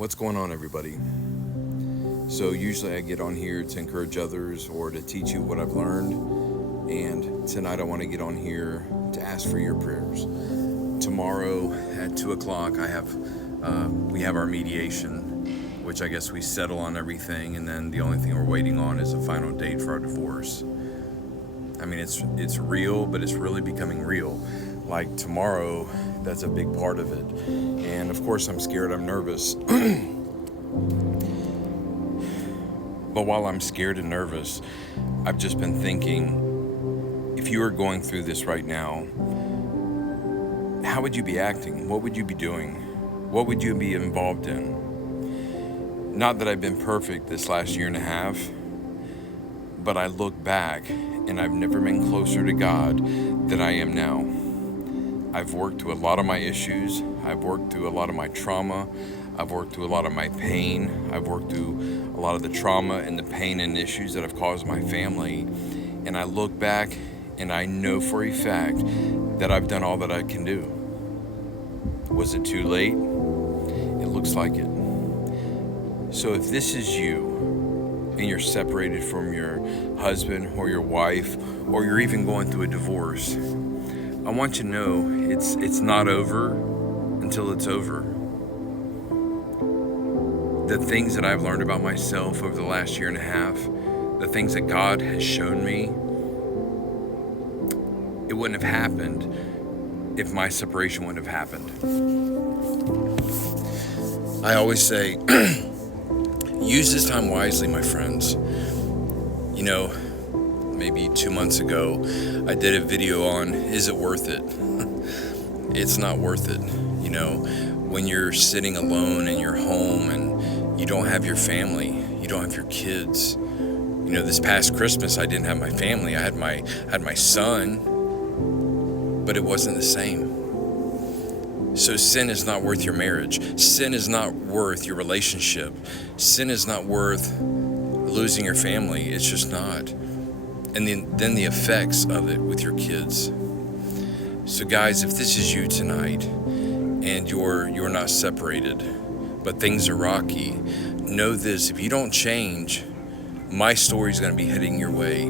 What's going on, everybody? So usually I get on here to encourage others or to teach you what I've learned, and tonight I want to get on here to ask for your prayers. Tomorrow at 2 o'clock we have our mediation, which I guess we settle on everything, and then the only thing we're waiting on is a final date for our divorce. I mean, it's real, but it's really becoming real. Like tomorrow, that's a big part of it. And of course I'm scared, I'm nervous. But while I'm scared and nervous, I've just been thinking, if you were going through this right now, how would you be acting? What would you be doing? What would you be involved in? Not that I've been perfect this last year and a half, but I look back and I've never been closer to God than I am now. I've worked through a lot of my issues. I've worked through a lot of my trauma. I've worked through a lot of my pain. I've worked through a lot of the trauma and the pain and issues that have caused my family. And I look back and I know for a fact that I've done all that I can do. Was it too late? It looks like it. So if this is you and you're separated from your husband or your wife, or you're even going through a divorce, I want you to know it's not over until it's over. The things that I've learned about myself over the last year and a half, the things that God has shown me, it wouldn't have happened if my separation wouldn't have happened. I always say, use this time wisely, my friends. You know, maybe 2 months ago, I did a video on, is it worth it? It's not worth it. You know, when you're sitting alone in your home and you don't have your family, you don't have your kids. You know, this past Christmas, I didn't have my family. I had my son, but it wasn't the same. So sin is not worth your marriage. Sin is not worth your relationship. Sin is not worth losing your family. It's just not. And then the effects of it with your kids. So guys, if this is you tonight and you're not separated, but things are rocky, know this: if you don't change, my story is going to be heading your way,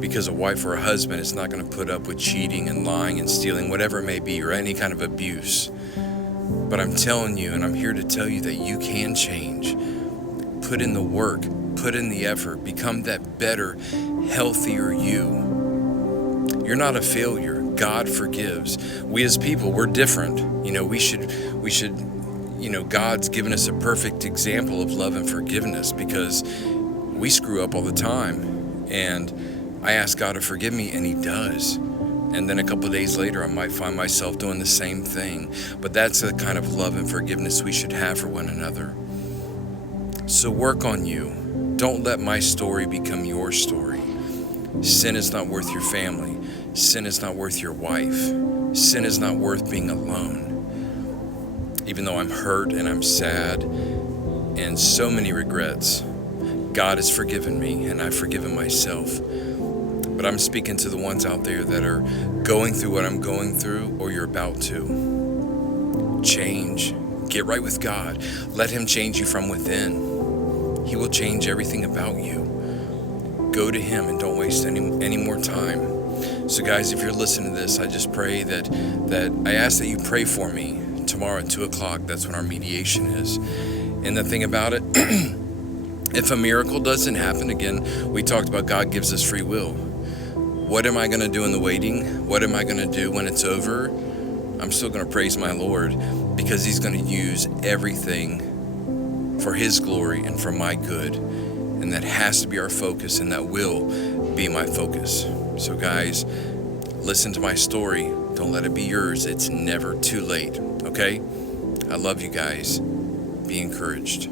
because a wife or a husband is not going to put up with cheating and lying and stealing, whatever it may be, or any kind of abuse. But I'm telling you, and I'm here to tell you, that you can change. Put in the work, put in the effort, become that better, healthier you. You're not a failure. God forgives. We as people, we're different. You know, we should, you know, God's given us a perfect example of love and forgiveness, because we screw up all the time. And I ask God to forgive me, and He does. And then a couple of days later, I might find myself doing the same thing. But that's the kind of love and forgiveness we should have for one another. So work on you. Don't let my story become your story. Sin is not worth your family. Sin is not worth your wife. Sin is not worth being alone. Even though I'm hurt and I'm sad and so many regrets, God has forgiven me and I've forgiven myself. But I'm speaking to the ones out there that are going through what I'm going through, or you're about to. Change. Get right with God. Let Him change you from within. He will change everything about you. Go to Him and don't waste any more time. So guys, if you're listening to this, I just pray that I ask that you pray for me tomorrow at 2 o'clock. That's when our mediation is. And the thing about it, if a miracle doesn't happen, again, we talked about God gives us free will. What am I going to do in the waiting? What am I going to do when it's over? I'm still going to praise my Lord, because He's going to use everything for His glory and for my good. And that has to be our focus, and that will be my focus. So guys, listen to my story. Don't let it be yours. It's never too late, okay? I love you guys. Be encouraged.